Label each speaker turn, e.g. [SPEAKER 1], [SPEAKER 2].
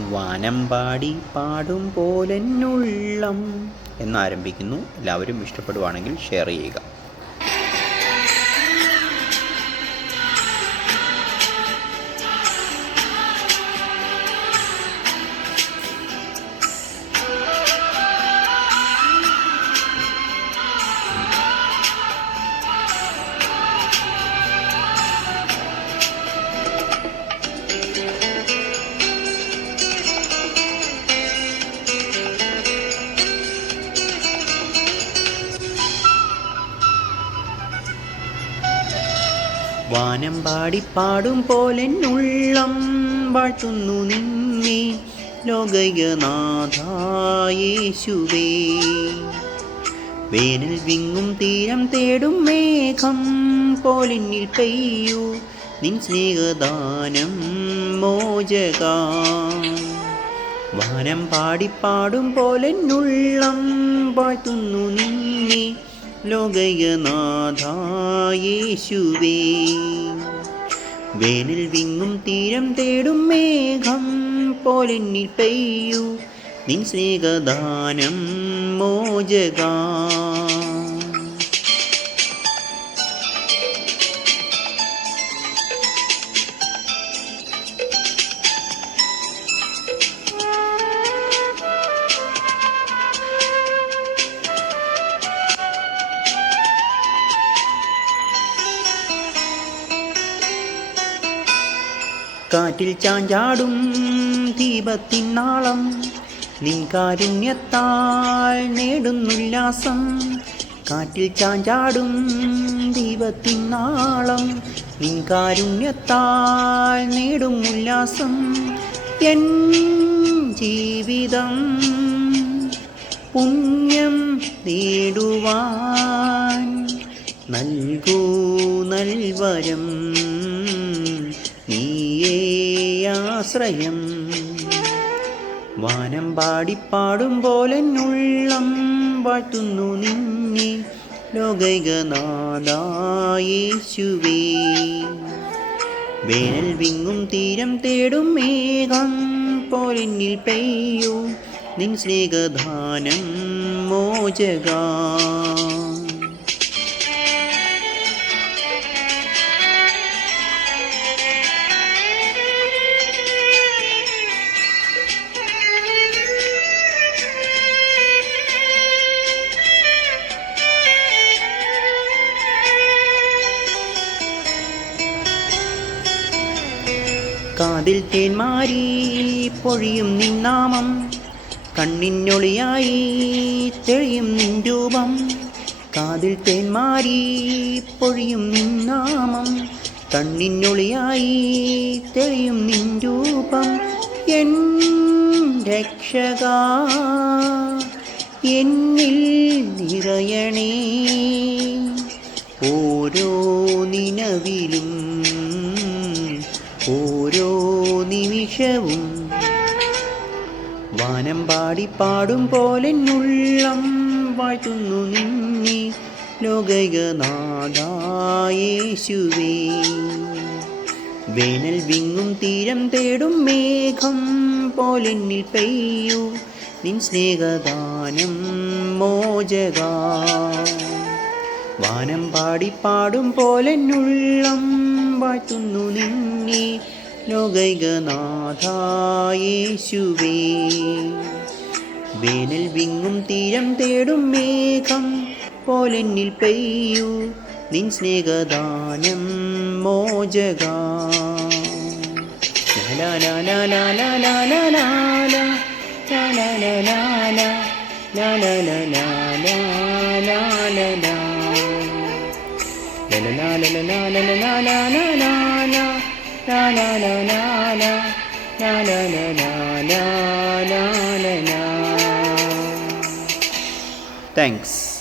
[SPEAKER 1] വാനമ്പാടി പാടും പോലെന്നുള്ളം എന്നാരംഭിക്കുന്നു. എല്ലാവരും ഇഷ്ടപ്പെടുവാണെങ്കിൽ ഷെയർ ചെയ്യുക. വാനം പാടിപ്പാടും പോലെ ഉള്ളം വാഴ്ത്തുന്നു നിന്നെ ലോകയനാഥായേശുവേ വേനൽ വിങ്ങും തീരം തേടും മേഘം പോലിന്നിൽ പെയ്യൂ നിൻ സ്നേഹദാനം മോചക. വാനം പാടിപ്പാടും പോലെ ഉള്ളം വാഴ്ത്തുന്നു നിന്നെ ലോകയനാഥായേശുവേ വേനൽ വിങ്ങും തീരം തേടും മേഘം പോലെന്നിൽ പെയ്യൂ. നിൻ സ്നേഹദാനം മോചക. കാറ്റിൽ ചാഞ്ചാടും ദീപത്തിന്നാളം നിൻ കാരുണ്യത്താൽ നേടുന്നുല്ലാസം. കാറ്റിൽ ചാഞ്ചാടും ദീപത്തിന്നാളം നിൻ കാരുണ്യത്താൽ നേടും ഉല്ലാസം എൻ ജീവിതം പുണ്യം നേടുവാൻ നൽകൂ നൽവരം. ആശ്രയം. വാനം പാടിപ്പാടും ഉള്ളം വാഴ്ത്തുന്നു നിന്നെ ലോകൈകനാഥായേശുവേ. വേനൽ വിങ്ങും തീരം തേടും മേഘം പോലെന്നിൽ പെയ്യൂ നിൻ സ്നേഹധാനം മോചക. കാതിൽ തേന്മാരി പൊഴിയും നിന്നാമം കണ്ണിനൊളിയായി തെളിയും നിൻ രൂപം. കാതിൽ തേന്മാരി പൊഴിയും നിന്നാമം കണ്ണിനൊളിയായി തെളിയും നിൻ രൂപം. എൻ രക്ഷക എന്നിൽ നിറയണേ. ഓരോ നിലവിലും ഓരോ നിമിഷവും വാനം പാടി പാടും പോലെ ഉള്ളം വാഴ്ത്തുന്നു നിന്നെ ലോകൈകനാഥായേശുവേ വേനൽ വിങ്ങും തീരം തേടും മേഘം പോലെ പോലെന്നിൽ പെയ്യൂ നിൻ സ്നേഹദാനം മോചക. വാനം പാടി പാടും പോലെ ഉള്ളം വാഴ്ത്തുന്നു നിന്നെ. ലോകൈകനാഥായേശുവേ. വേനൽ വിങ്ങും തീരം തേടും മേഘം പോലെന്നിൽ പെയ്യൂ. നിൻ സ്നേഹദാനം മോചക. ലാ Thanks.